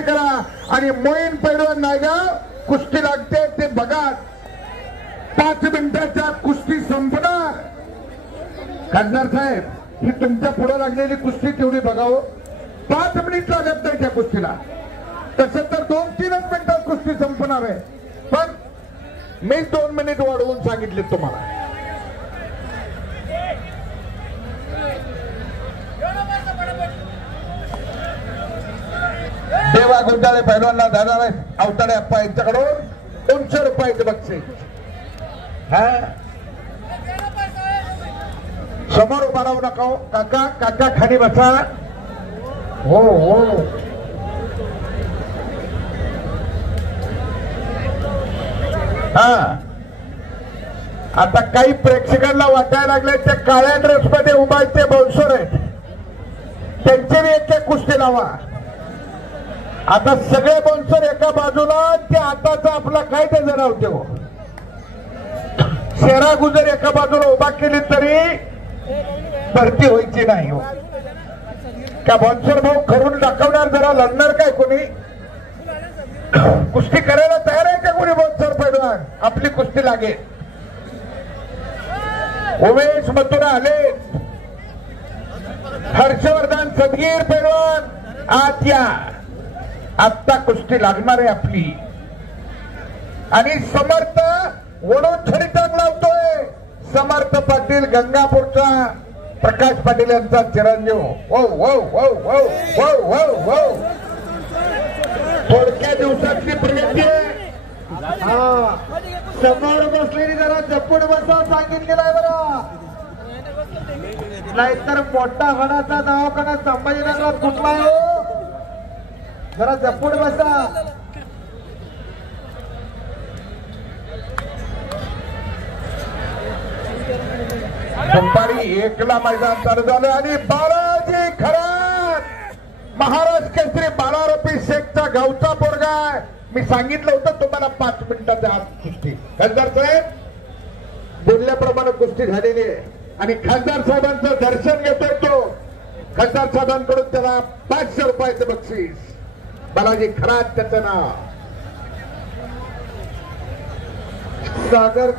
करा आणि मोईन पैलवान नायगाव कुस्ती लागते ते बघा. 5 मिनिटाच्या कुस्ती संपणार. खासदार साहेब, ही तुमच्या पुढे लागलेली कुस्ती तेवढी बघावं. 5 मिनिट लागत नाही त्या कुस्तीला. तसं तर 2-3 मिनिटात कुस्ती संपणार आहे, पण मी 2 मिनिट वाढवून सांगितले तुम्हाला. देवा गुंजाळे पैलवानला जाणार आहे अवताडे अप्पा यांच्याकडून 200 रुपयाचे बक्षीस. समोर उभा राहू नका हो. काका काका खाली बसा. हो हो आता काही प्रेक्षकांना वाटायला लागले ते काळ्या ड्रेस मध्ये उभा आहेत ते बाउन्सर आहेत, त्यांची एक कुस्ती लावा. आता सगळे बाउन्सर एका बाजूला, ते आताचा आपला काय ते जरा होते हो. शेरा गुजर एका बाजूला उभा केली तरी भरती व्हायची नाही हो. त्या बाउन्सर भाऊ करून दाखवणार, जरा लढणार काय कोणी? कुस्ती करायला तयार आहे का कोणी बाउन्सर पैलवान? आपली कुस्ती लागेल. उमेश मथुरा आले, हर्षवर्धन सदगीर पैलवान आत या. आत्ता कुस्ती लागणार आहे आपली. आणि समर्थ वडून छडी टाक लावतोय. समर्थ पाटील गंगापूरचा, प्रकाश पाटील यांचा चिरंजीव. हो हो हो हो हो हो हो थोडक्या दिवसातली प्रगती आहे. समोर बसलेली जरा जपून बसा सांगितलेलं आहे बरं, नाहीतर मोठा हडाचा दवाखाना संभाजीनगरात कुठला हो. जरा जपून बसा. दुपारी 1ला मैदान चालू झालं आणि बालाजी खरात महाराज केसरी बालारपी शेखचा गावचा पोरगा आहे. मी सांगितलं होतं तुम्हाला 5 मिनिटाच्या आत कुस्ती. खासदार साहेब बोलल्याप्रमाणे कुस्ती झालेली आहे आणि खासदार साहेबांचं दर्शन घेतोय तो. खासदार साहेबांकडून त्याला 500 रुपयाचं बक्षीस. बालाजी खरात त्याचं नाव. सागर